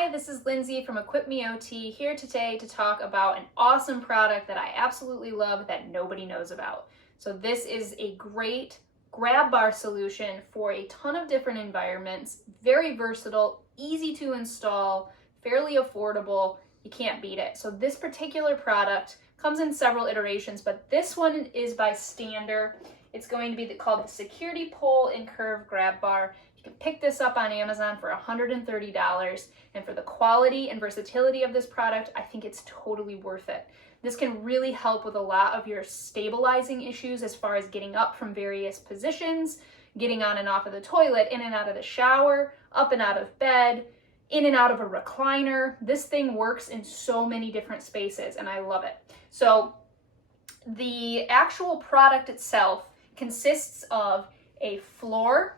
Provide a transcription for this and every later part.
Hi, this is Lindsay from EquipMeOT here today to talk about an awesome product that I absolutely love that nobody knows about. So this is a great grab bar solution for a ton of different environments, very versatile, easy to install, fairly affordable. You can't beat it. So this particular product comes in several iterations, but this one is by Stander. It's going to be called the Security Pole and Curve Grab Bar. You can pick this up on Amazon for $130, and for the quality and versatility of this product, I think it's totally worth it. This can really help with a lot of your stabilizing issues as far as getting up from various positions, getting on and off of the toilet, in and out of the shower, up and out of bed, in and out of a recliner. This thing works in so many different spaces, and I love it. So the actual product itself consists of a floor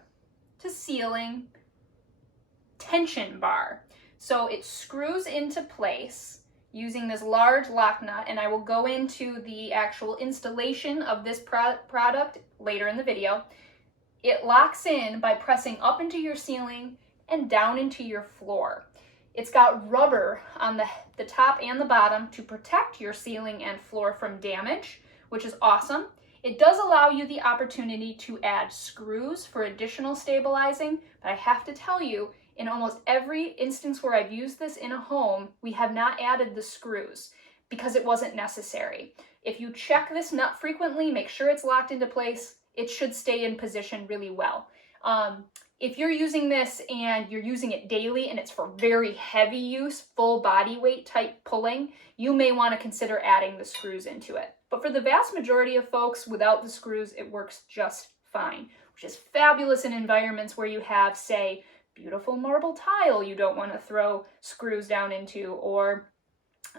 to ceiling tension bar. So it screws into place using this large lock nut, and I will go into the actual installation of this product later in the video. It locks in by pressing up into your ceiling and down into your floor. It's got rubber on the top and the bottom to protect your ceiling and floor from damage, which is awesome. It does allow you the opportunity to add screws for additional stabilizing, but I have to tell you, in almost every instance where I've used this in a home, we have not added the screws because it wasn't necessary. If you check this nut frequently, make sure it's locked into place, it should stay in position really well. If you're using this and you're using it daily and it's for very heavy use, full body weight type pulling, you may want to consider adding the screws into it. But for the vast majority of folks, without the screws, it works just fine, which is fabulous in environments where you have, say, beautiful marble tile you don't want to throw screws down into, or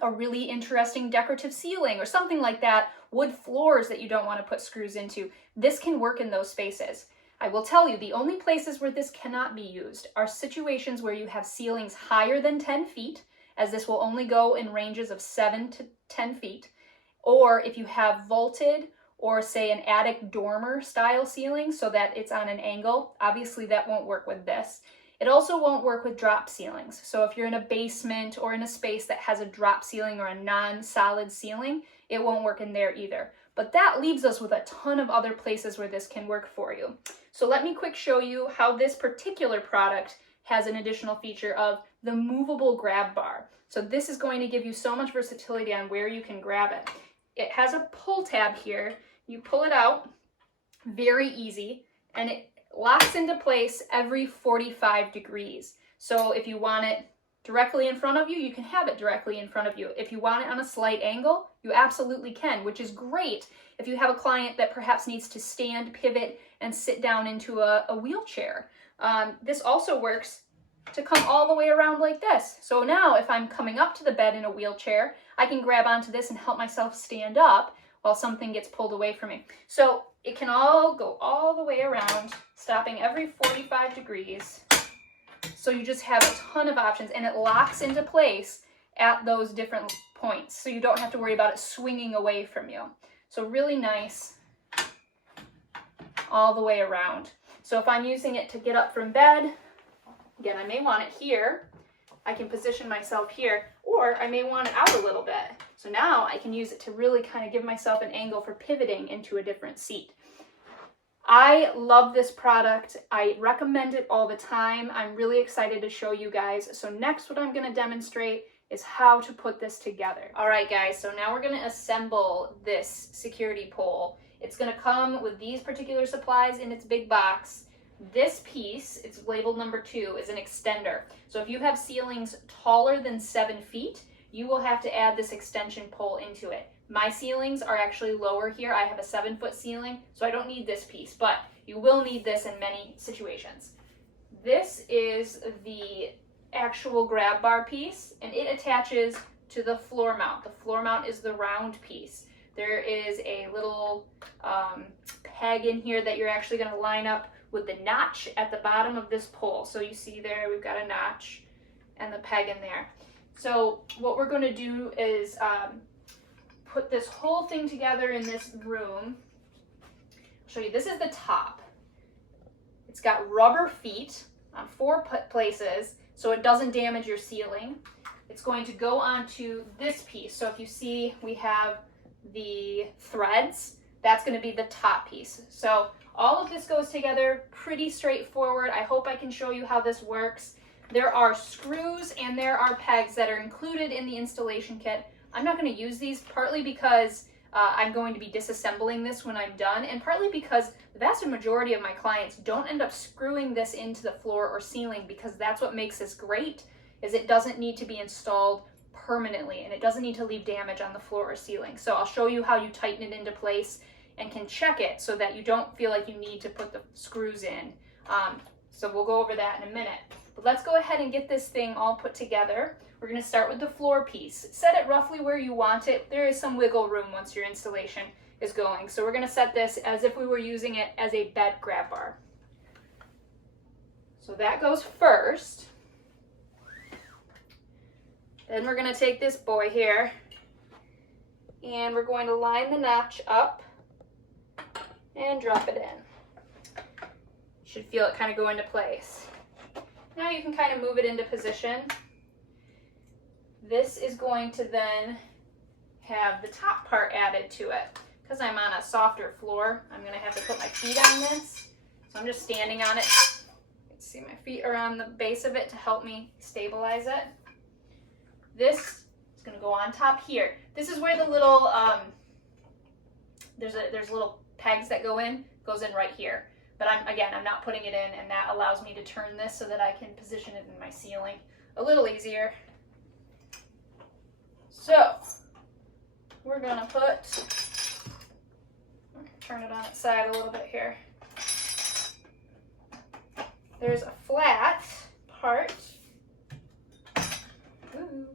a really interesting decorative ceiling or something like that, wood floors that you don't want to put screws into. This can work in those spaces. I will tell you, the only places where this cannot be used are situations where you have ceilings higher than 10 feet, as this will only go in ranges of 7 to 10 feet, or if you have vaulted or say an attic dormer style ceiling so that it's on an angle. Obviously that won't work with this. It also won't work with drop ceilings. So if you're in a basement or in a space that has a drop ceiling or a non-solid ceiling, it won't work in there either. But that leaves us with a ton of other places where this can work for you. So let me quick show you how this particular product has an additional feature of the movable grab bar. So this is going to give you so much versatility on where you can grab it. It has a pull tab here. You pull it out, very easy, and it locks into place every 45 degrees. So if you want it directly in front of you, you can have it directly in front of you. If you want it on a slight angle, you absolutely can, which is great if you have a client that perhaps needs to stand, pivot, and sit down into a wheelchair. This also works to come all the way around like this. So now if I'm coming up to the bed in a wheelchair, I can grab onto this and help myself stand up while something gets pulled away from me. So it can all go all the way around, stopping every 45 degrees. So you just have a ton of options, and it locks into place at those different points. So you don't have to worry about it swinging away from you. So really nice all the way around. So if I'm using it to get up from bed, again, I may want it here. I can position myself here, or I may want it out a little bit. So now I can use it to really kind of give myself an angle for pivoting into a different seat. I love this product. I recommend it all the time. I'm really excited to show you guys. So next, what I'm going to demonstrate is how to put this together. All right, guys, so now we're going to assemble this security pole. It's going to come with these particular supplies in its big box. This piece, it's labeled number 2, is an extender. So if you have ceilings taller than 7 feet, you will have to add this extension pole into it. My ceilings are actually lower here. I have a 7-foot ceiling, so I don't need this piece, but you will need this in many situations. This is the actual grab bar piece, and it attaches to the floor mount. The floor mount is the round piece. There is a little peg in here that you're actually going to line up with the notch at the bottom of this pole. So you see there, we've got a notch and the peg in there. So what we're going to do is put this whole thing together in this room. I'll show you, this is the top. It's got rubber feet on 4 places so it doesn't damage your ceiling. It's going to go onto this piece. So if you see, we have the threads, that's going to be the top piece. So all of this goes together pretty straightforward. I hope I can show you how this works. There are screws and there are pegs that are included in the installation kit. I'm not going to use these, partly because I'm going to be disassembling this when I'm done, and partly because the vast majority of my clients don't end up screwing this into the floor or ceiling, because that's what makes this great, is it doesn't need to be installed permanently and it doesn't need to leave damage on the floor or ceiling. So I'll show you how you tighten it into place and can check it so that you don't feel like you need to put the screws in. So we'll go over that in a minute. But let's go ahead and get this thing all put together. We're going to start with the floor piece. Set it roughly where you want it. There is some wiggle room once your installation is going. So we're going to set this as if we were using it as a bed grab bar. So that goes first. Then we're going to take this boy here and we're going to line the notch up and drop it in. You should feel it kind of go into place. Now you can kind of move it into position. This is going to then have the top part added to it. Because I'm on a softer floor, I'm going to have to put my feet on this. So I'm just standing on it. You can see my feet are on the base of it to help me stabilize it. This is going to go on top here. This is where the little, there's little pegs that go in, goes in right here. But I'm not putting it in, and that allows me to turn this so that I can position it in my ceiling a little easier. So we're gonna turn it on its side a little bit here. There's a flat part. Ooh.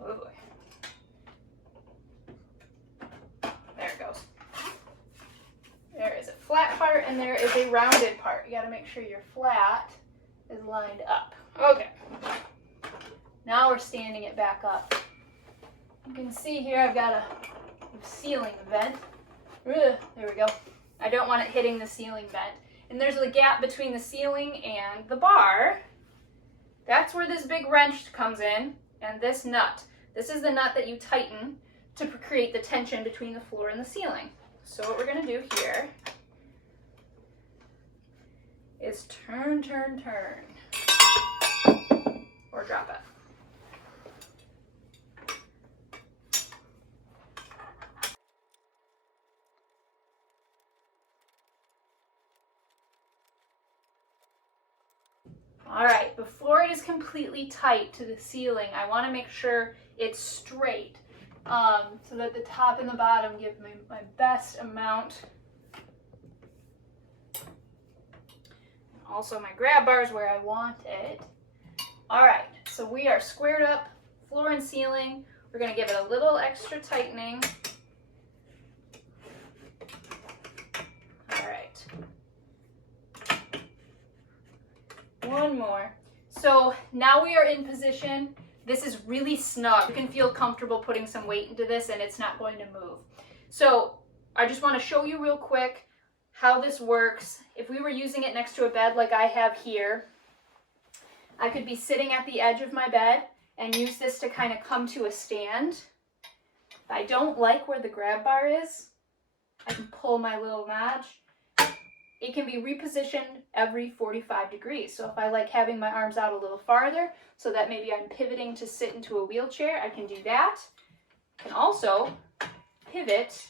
Oh boy. There it goes. There is a flat part and there is a rounded part. You gotta make sure your flat is lined up. Okay. Now we're standing it back up. You can see here I've got a ceiling vent. There we go. I don't want it hitting the ceiling vent. And there's a gap between the ceiling and the bar. That's where this big wrench comes in, and this nut. This is the nut that you tighten to create the tension between the floor and the ceiling. So what we're going to do here is turn, or drop it. All right, before it is completely tight to the ceiling, I want to make sure it's straight so that the top and the bottom give me my best amount. Also my grab bar is where I want it. All right, so we are squared up, floor and ceiling. We're going to give it a little extra tightening. All right. One more. So now we are in position. This is really snug. You can feel comfortable putting some weight into this and it's not going to move. So I just want to show you real quick how this works. If we were using it next to a bed like I have here, I could be sitting at the edge of my bed and use this to kind of come to a stand. If I don't like where the grab bar is, I can pull my little notch. It can be repositioned every 45 degrees. So if I like having my arms out a little farther so that maybe I'm pivoting to sit into a wheelchair, I can do that. I can also pivot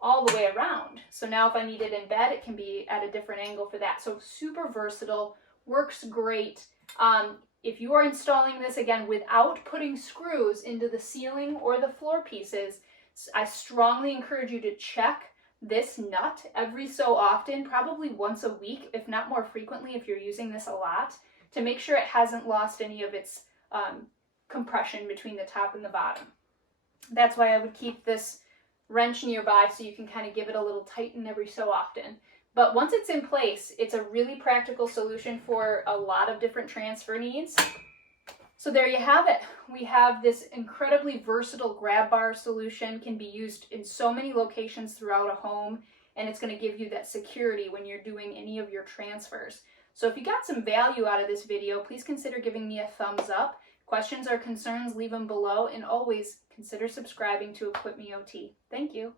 all the way around. So now if I need it in bed, it can be at a different angle for that. So super versatile, works great. If you are installing this, again, without putting screws into the ceiling or the floor pieces, I strongly encourage you to check this nut every so often, probably once a week, if not more frequently if you're using this a lot, to make sure it hasn't lost any of its compression between the top and the bottom. That's why I would keep this wrench nearby so you can kind of give it a little tighten every so often. But once it's in place, it's a really practical solution for a lot of different transfer needs. So there you have it. We have this incredibly versatile grab bar solution, can be used in so many locations throughout a home. and it's going to give you that security when you're doing any of your transfers. So if you got some value out of this video, please consider giving me a thumbs up. Questions or concerns, leave them below, and always consider subscribing to EquipMeOT. Thank you.